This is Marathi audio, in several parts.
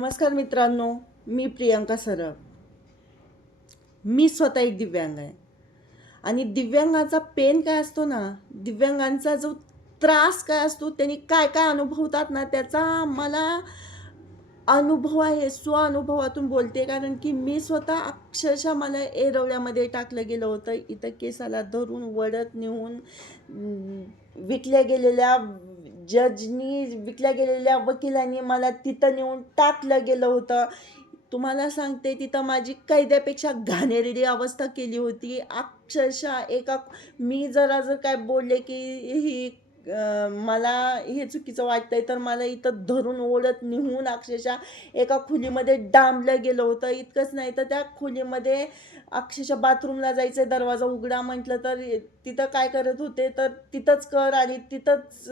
नमस्कार मित्रांनो, मी प्रियंका सरळ. मी स्वतः एक दिव्यांग आहे आणि दिव्यांगाचा पेन काय असतो ना, दिव्यांगांचा जो त्रास काय असतो, त्यांनी काय काय अनुभवतात ना, त्याचा मला अनुभव आहे. स्वानुभवातून बोलते, कारण की मी स्वतः अक्षरशः मला एरवल्यामध्ये टाकलं गेलं होतं. इथं केसाला धरून वडत नेऊन विकल्या गेलेल्या जजनी, विकल्या गेलेल्या वकिलांनी मला तिथं नेऊन टाकलं गेलं होतं. तुम्हाला सांगते, तिथं माझी कैद्यापेक्षा घाणेरडी अवस्था केली होती. अक्षरशः मी जर काय बोलले, की ही मला हे चुकीचं वाटतंय, तर मला इथं धरून ओढत नेऊन अक्षरशः एका खोलीमध्ये डांबलं गेलं होतं. इतकंच नाही तर त्या खोलीमध्ये अक्षरशः बाथरूमला जायचं, दरवाजा उघडा म्हटलं तर तिथं काय करत होते, तर तिथंच कर आणि तिथंच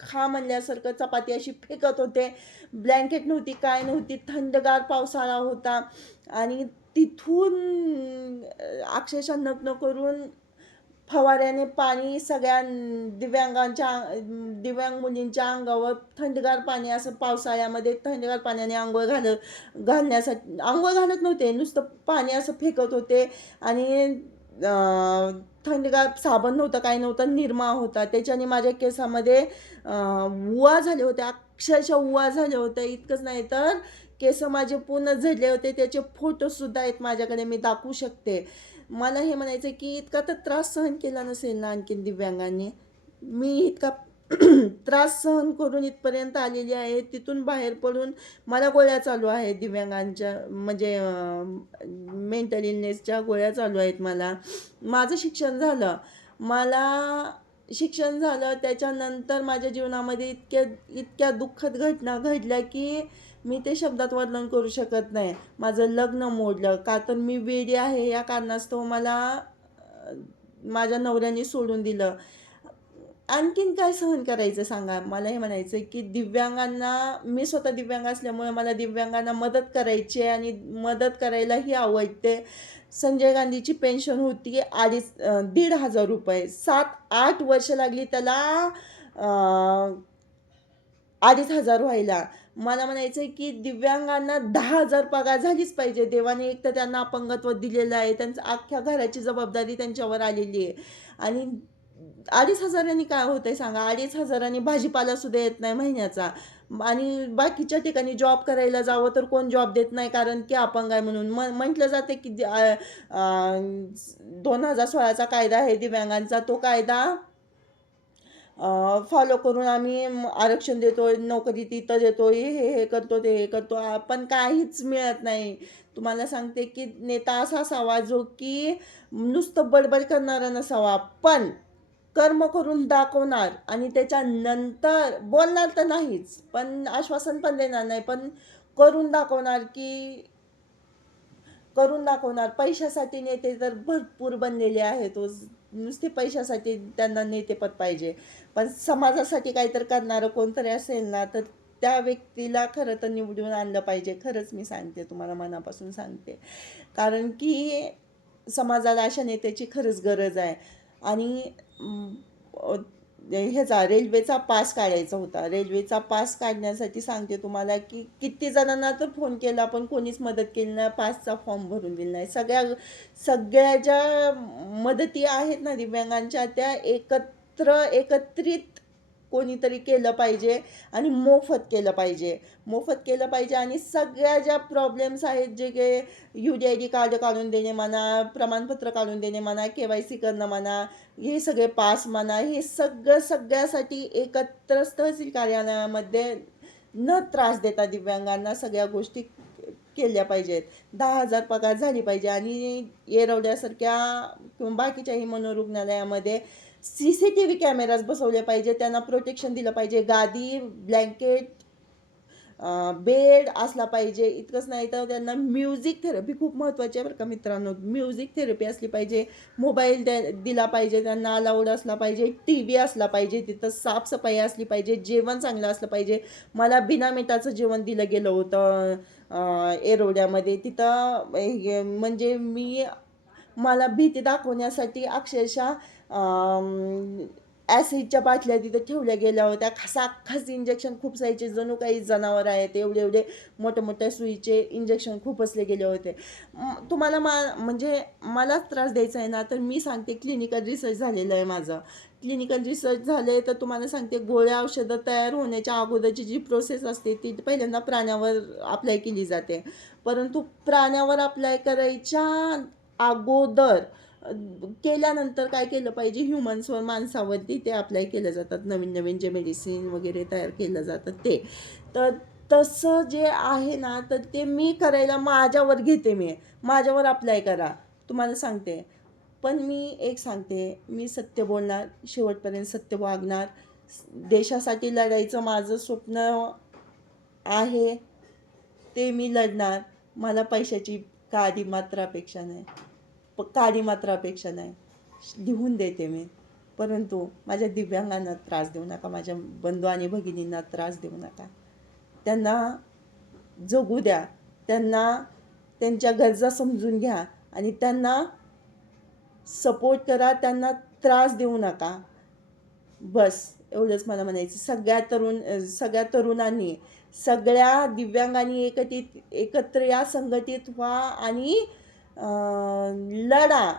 खा म्हणल्यासारखं चपाती अशी फेकत होते. ब्लँकेट नव्हती, काय नव्हती, थंडगार पावसाळा होता आणि तिथून अक्षरशः नग्न करून फवाऱ्याने पाणी सगळ्या दिव्यांग मुलींच्या अंगावर थंडगार पाणी, असं पावसाळ्यामध्ये थंडगार पाण्याने घालण्यासाठी अंघोळ घालत नव्हते, नुसतं पाणी असं फेकत होते. आणि थंडगार साबण नव्हतं, काही नव्हतं, निरमा होता. त्याच्याने माझ्या केसामध्ये उवा झाले होते, अक्षरशः उवा झाले होते. इतकंच नाही तर केस माझे पूर्ण झडले होते. त्याचे फोटोसुद्धा आहेत माझ्याकडे, मी दाखवू शकते. मला हे म्हणायचं की इतका तर त्रास सहन केला नसेल ना आणखीन दिव्यांगांनी. मी इतका त्रास सहन करून इथपर्यंत आलेली आहे. तिथून बाहेर पडून मला गोळ्या चालू आहेत दिव्यांगांच्या, म्हणजे मेंटल इलनेसच्या गोळ्या चालू आहेत मला. माझं शिक्षण झालं. शिक्षण झालं त्याच्यानंतर माझ्या जीवनामध्ये इतक्या इतक्या दुःखद घटना घडल्या की मी ते शब्दात वर्णन करू शकत नाही. माझं लग्न मोडलं का तर मी वेडी आहे या कारणास्तव मला माझ्या नवऱ्याने सोडून दिलं. आणखीन काय सहन करायचं सांगा? मला हे म्हणायचं की दिव्यांगांना, मी स्वतः दिव्यांग असल्यामुळे मला दिव्यांगांना मदत करायची आहे आणि मदत करायलाही आवडते. संजय गांधीची पेन्शन होती 1,500 7-8 वर्ष लागली त्याला 2,500 व्हायला. मला म्हणायचं आहे की दिव्यांगांना 10,000 पगार झालीच पाहिजे. देवाने एक तर त्यांना अपंगत्व दिलेलं आहे, त्यांचं अख्ख्या घराची जबाबदारी त्यांच्यावर आलेली आहे. आणि 2,500 काय होतंय सांगा? 2,500 भाजीपाला सुद्धा येत नाही महिन्याचा. आणि बाकीच्या ठिकाणी जॉब करायला जावं तर कोण जॉब देत नाही, कारण की अपंग आहे म्हणून. म्हटलं जाते की 2016चा कायदा आहे दिव्यांगांचा, तो कायदा फॉलो करून आम्ही आरक्षण देतोय, नोकरी तिथं देतोय, हे करतो, ते हे करतो, पण काहीच मिळत नाही. तुम्हाला सांगते की नेता असा असावा जो की नुसतं बडबड करणारा नसावा, पण कर्म करून दाखवणार. आणि त्याच्यानंतर बोलणार तर नाहीच, पण आश्वासन पण देणार नाही, पण करून दाखवणार. पैशासाठी नेते तर भरपूर बनलेले आहेत. नुसते पैशासाठी त्यांना नेतेपद पाहिजे, पण समाजासाठी काहीतरी करणारं कोणतरी असेल ना, तर त्या व्यक्तीला खरं तर निवडून आणलं पाहिजे. खरंच मी सांगते, तुम्हाला मनापासून सांगते, कारण की समाजाला अशा नेत्याची खरंच गरज आहे. आणि ह्याचा रेल्वेचा पास काढायचा होता. रेल्वेचा पास काढण्यासाठी सांगते तुम्हाला की किती जणांना तर फोन केला, पण कोणीच मदत केली नाही. पासचा फॉर्म भरून दिला नाही. सगळ्या ज्या मदती आहेत ना दिव्यांगांच्या, त्या एकत्रित कोणीतरी केलं पाहिजे आणि मोफत केलं पाहिजे. आणि सगळ्या ज्या प्रॉब्लेम्स आहेत, जे काही UDID कार्ड काढून देणे म्हणा, प्रमाणपत्र काढून देणे म्हणा, KYC करणं म्हणा, हे सगळे पास म्हणा, हे सगळ्यासाठी एकत्र तहसील कार्यालयामध्ये न त्रास देता दिव्यांगांना सगळ्या गोष्टी केल्या पाहिजेत. 10,000 पगार झाली पाहिजे. आणि येरवड्यासारख्या किंवा बाकीच्याही मनोरुग्णालयामध्ये CCTV कॅमेराज बसवले पाहिजे. त्यांना प्रोटेक्शन दिलं पाहिजे. गादी, ब्लँकेट, बेड असला पाहिजे. इतकंच नाही तर त्यांना म्युझिक थेरपी खूप महत्त्वाची आहे बरं का मित्रांनो. म्युझिक थेरपी असली पाहिजे. मोबाईल दिला पाहिजे, त्यांना अलाउड असला पाहिजे. TV असला पाहिजे, तिथं साफसफाई असली पाहिजे, जेवण चांगलं असलं पाहिजे. मला बिना मिठाचं जेवण दिलं गेलं होतं एरोड्यामध्ये. तिथं म्हणजे मला भीती दाखवण्यासाठी अक्षरशः ॲसिडच्या बाटल्या तिथे ठेवल्या गेल्या होत्या. खसाखस इंजेक्शन खुपसायचे, जणू काही जनावर आहेत, एवढे एवढे मोठ्या मोठ्या सुईचे इंजेक्शन खुपसले गेले होते. तुम्हाला म्हणजे मलाच त्रास द्यायचा आहे ना, तर मी सांगते क्लिनिकल रिसर्च झालेलं आहे माझं. क्लिनिकल रिसर्च झालं आहे तर तुम्हाला सांगते, गोळ्या औषधं तयार होण्याच्या अगोदरची जी प्रोसेस असते ती पहिल्यांदा प्राण्यावर अप्लाय केली जाते. परंतु प्राण्यावर अप्लाय करायच्या अगोदर केल्यानंतर काय केलं पाहिजे, ह्युमन्सवर, माणसावरती ते अप्लाय केलं जातात. नवीन नवीन जे मेडिसिन वगैरे तयार केलं जातं ते. तर तसं जे आहे ना, तर ते मी करायला माझ्यावर घेते, माझ्यावर अप्लाय करा तुम्हाला सांगते. पण मी एक सांगते, मी सत्य बोलणार, शेवटपर्यंत सत्य वागणार. देशासाठी लढायचं माझं स्वप्न आहे, ते मी लढणार. मला पैशाची काडी मात्र अपेक्षा नाही, काडी मात्र अपेक्षा नाही. लिहून देते मी. परंतु माझ्या दिव्यांगांना त्रास देऊ नका, माझ्या बंधू आणि भगिनींना त्रास देऊ नका. त्यांना जगू द्या, त्यांना त्यांच्या गरजा समजून घ्या आणि त्यांना सपोर्ट करा, त्यांना त्रास देऊ नका. बस एवढंच मला म्हणायचं. सगळ्या तरुणांनी, सगळ्या दिव्यांगांनी एकत्र या, संघटित व्हा आणि लढा.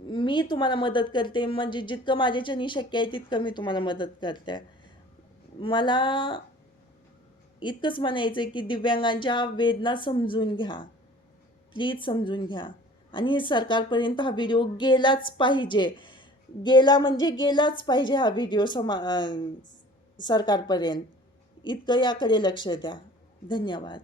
मी तुम्हाला मदत करते, म्हणजे जितकं माझ्याच्याने शक्य आहे तितकं मी तुम्हाला मदत करते. मला इतकंच म्हणायचं आहे की दिव्यांगांच्या वेदना समजून घ्या, प्लीज समजून घ्या. आणि सरकारपर्यंत हा व्हिडिओ गेलाच पाहिजे. गेलाच पाहिजे हा व्हिडिओ सरकारपर्यंत. इतकं याकडे लक्ष द्या. धन्यवाद.